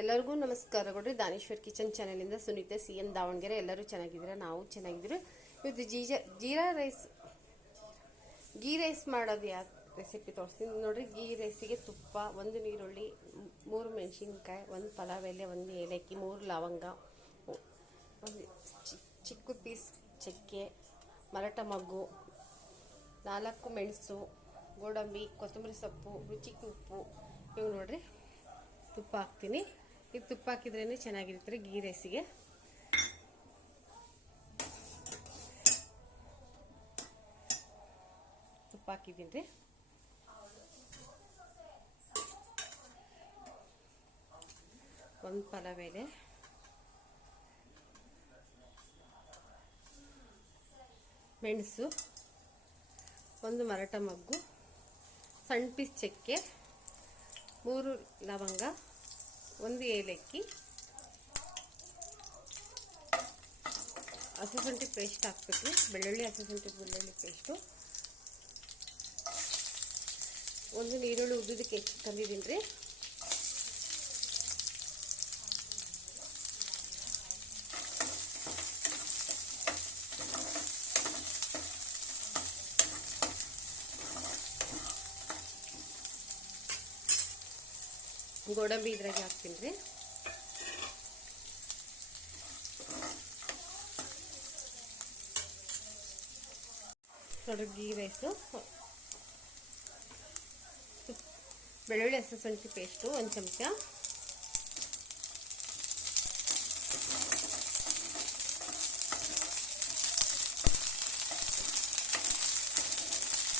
ಎಲ್ಲರಿಗೂ ನಮಸ್ಕಾರಗಳು ದಾನೇಶ್ವರ್ ಕಿಚನ್ ಚಾನಲಿಂದ ಸುನೀತಾ ಸಿ ಎನ್ ದಾವಣಗೆರೆ ಎಲ್ಲರೂ ಚೆನ್ನಾಗಿದ್ದೀರಾ? ನಾವು ಚೆನ್ನಾಗಿದ್ದೀರಿ ಇವತ್ತು ಜೀಜ, ಜೀರಾ ರೈಸ್ ಗೀ ರೈಸ್ ಮಾಡೋದು ಯಾಕೆ ರೆಸಿಪಿ ತೋರಿಸ್ತೀನಿ. ನೋಡಿರಿ, ಗೀ ರೈಸಿಗೆ ತುಪ್ಪ, ಒಂದು ನೀರುಳ್ಳಿ, ಮೂರು ಮೆಣಸಿನ್ಕಾಯಿ, ಒಂದು ಪಲಾವ್ ಎಲೆ, ಒಂದು ಏಲಕ್ಕಿ, ಮೂರು ಲವಂಗ ಒಂದು ಚಿಕ್ಕ ಪೀಸ್ ಚಕ್ಕೆ ಮರಟ ಮಗ್ಗು, ನಾಲ್ಕು ಮೆಣಸು, ಗೋಡಂಬಿ, ಕೊತ್ತಂಬರಿ ಸೊಪ್ಪು, ರುಚಿಗೆ ಉಪ್ಪು. ಇವು ನೋಡಿರಿ, ತುಪ್ಪ ಹಾಕ್ತೀನಿ. ಇದು ತುಪ್ಪ ಹಾಕಿದ್ರೇ ಚೆನ್ನಾಗಿರುತ್ತೆ ಗೀ ರೈಸಿಗೆ. ತುಪ್ಪ ಹಾಕಿದ್ದೀನಿ ರೀ. ಒಂದು ಪಲಾವ್ ಎಲೆ ಮೆಣಸು, ಒಂದು ಮರಟ ಮಗ್ಗು, ಸಣ್ಣ ಪೀಸ್ ಚಕ್ಕೆ, ಮೂರು ಲವಂಗ ಒಂದು ಏಲಕ್ಕಿ ಹಸಿಶುಂಠಿ ಪೇಸ್ಟ್ ಹಾಕ್ಬೇಕು. ಬೆಳ್ಳುಳ್ಳಿ ಹಸಿಶುಂಠಿ ಬೆಳ್ಳುಳ್ಳಿ ಪೇಸ್ಟು. ಒಂದು ನೀರುಳ್ಳಿ ಉದ್ದಿದ್ದಕ್ಕೆ ತಂದಿದ್ದೀನಿ ರೀ. ಗೋಡಂಬಿ ಇದ್ರಾಗೆ ಹಾಕ್ತೀನಿ ರೀ. ನೋಡ್ರಿ ಗೀ ರೈಸು ಬೆಳ್ಳುಳ್ಳಿ ಹಸಿಶುಂಠಿ ಪೇಸ್ಟು ಒಂದು ಚಮಚ.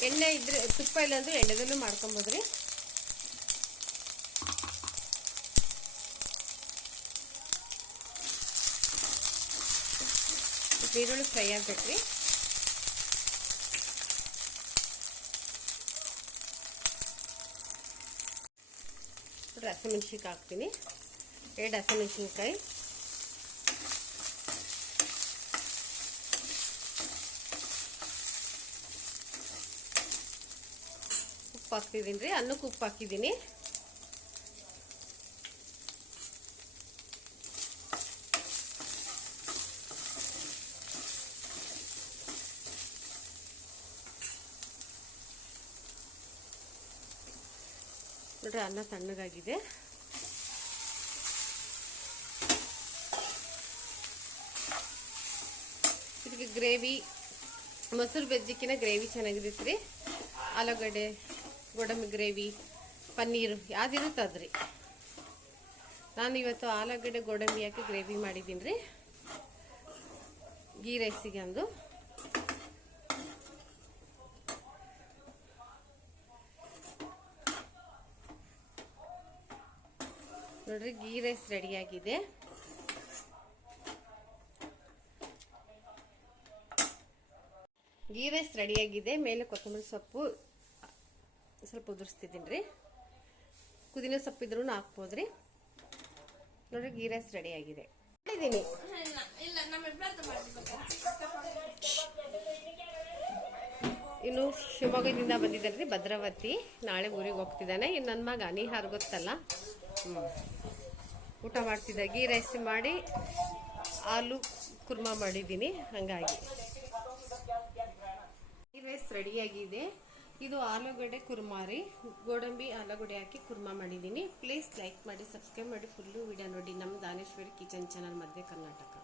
ಎಣ್ಣೆ ಇದ್ರೆ ತುಪ್ಪ ಇಲ್ಲಾಂದ್ರೆ ಎಣ್ಣೆದಲ್ಲೂ ಮಾಡ್ಕೊಬೋದ್ರಿ ಈರುಳ್ಳಿ ಫ್ರೈ ಆಗ್ಬೇಕ್ರಿ ಹಸಿಮೆಣ್ಸಿನ್ಕಾಯಿ ಹಾಕ್ತೀನಿ ಎರಡು ಹಸಿಮೆಣ್ಸಿನ್ಕಾಯಿ ಉಪ್ಪು ಹಾಕ್ತಿದ್ದೀನಿ ರೀ ಅನ್ನಕ್ಕೆ ಉಪ್ಪು ಹಾಕಿದ್ದೀನಿ ನೋಡ್ರಿ ಅನ್ನ ತಣ್ಣಗಾಗಿದೆ ಇದಕ್ಕೆ ಗ್ರೇವಿ, ಮೊಸರು ಬೆಜ್ಜಿಕ್ಕಿನ ಗ್ರೇವಿ ಚೆನ್ನಾಗಿರುತ್ತೆ ರೀ ಆಲೂಗಡ್ಡೆ, ಗೋಡಂಬಿ ಗ್ರೇವಿ, ಪನ್ನೀರು ಯಾವ್ದಿರುತ್ತೆ ಅದ್ರಿ. ನಾನು ಇವತ್ತು ಆಲೂಗಡ್ಡೆ, ಗೋಡಂಬಿ ಹಾಕಿ ಗ್ರೇವಿ ಮಾಡಿದ್ದೀನಿ ರೀ. ಗೀ ರೈಸಿಗೆ ಅಂದು ನೋಡ್ರಿ, ಗೀ ರೈಸ್ ರೆಡಿಯಾಗಿದೆ ಗೀ ರೈಸ್ ರೆಡಿಯಾಗಿದೆ ಮೇಲೆ ಕೊತ್ತಂಬರಿ ಸೊಪ್ಪು ಸ್ವಲ್ಪ ಉದುರಿಸ್ತಿದ್ದೀನಿ ರೀ. ಕುದಿನ ಸೊಪ್ಪು ಇದ್ರೂ ಹಾಕ್ಬೋದ್ರಿ ನೋಡ್ರಿ, ಗೀ ರೈಸ್ ರೆಡಿಯಾಗಿದೆ ಇನ್ನು ಶಿವಮೊಗ್ಗದಿಂದ ಬಂದಿದ್ದಾನೆ ಭದ್ರಾವತಿ. ನಾಳೆ ಊರಿಗೆ ಹೋಗ್ತಿದ್ದಾನೆ. ಇನ್ನು ನನ್ನ ಮಗ ಅನಿಹಾರ್ ಗೊತ್ತಲ್ಲ. ಊಟ ಮಾಡ್ತಿದ್ದ ಗೀ ರೈಸ್ ಮಾಡಿ, ಆಲೂ ಕುರ್ಮ ಮಾಡಿದ್ದೀನಿ, ಹಂಗಾಗಿ. ಗೀ ರೈಸ್ ರೆಡಿಯಾಗಿದೆ. ಇದು ಆಲೂಗಡ್ಡೆ ಕುರ್ಮಾರಿ ಗೋಡಂಬಿ ಆಲೂಗಡ್ಡೆ ಹಾಕಿ ಕುರ್ಮ ಮಾಡಿದ್ದೀನಿ. ಪ್ಲೀಸ್ ಲೈಕ್ ಮಾಡಿ, ಸಬ್ಸ್ಕ್ರೈಬ್ ಮಾಡಿ. ಫುಲ್ಲು ವಿಡಿಯೋ ನೋಡಿ. ನಮ್ಮ ದಾನೇಶ್ವರಿ ಕಿಚನ್ ಚಾನಲ್, ಮಧ್ಯ ಕರ್ನಾಟಕ.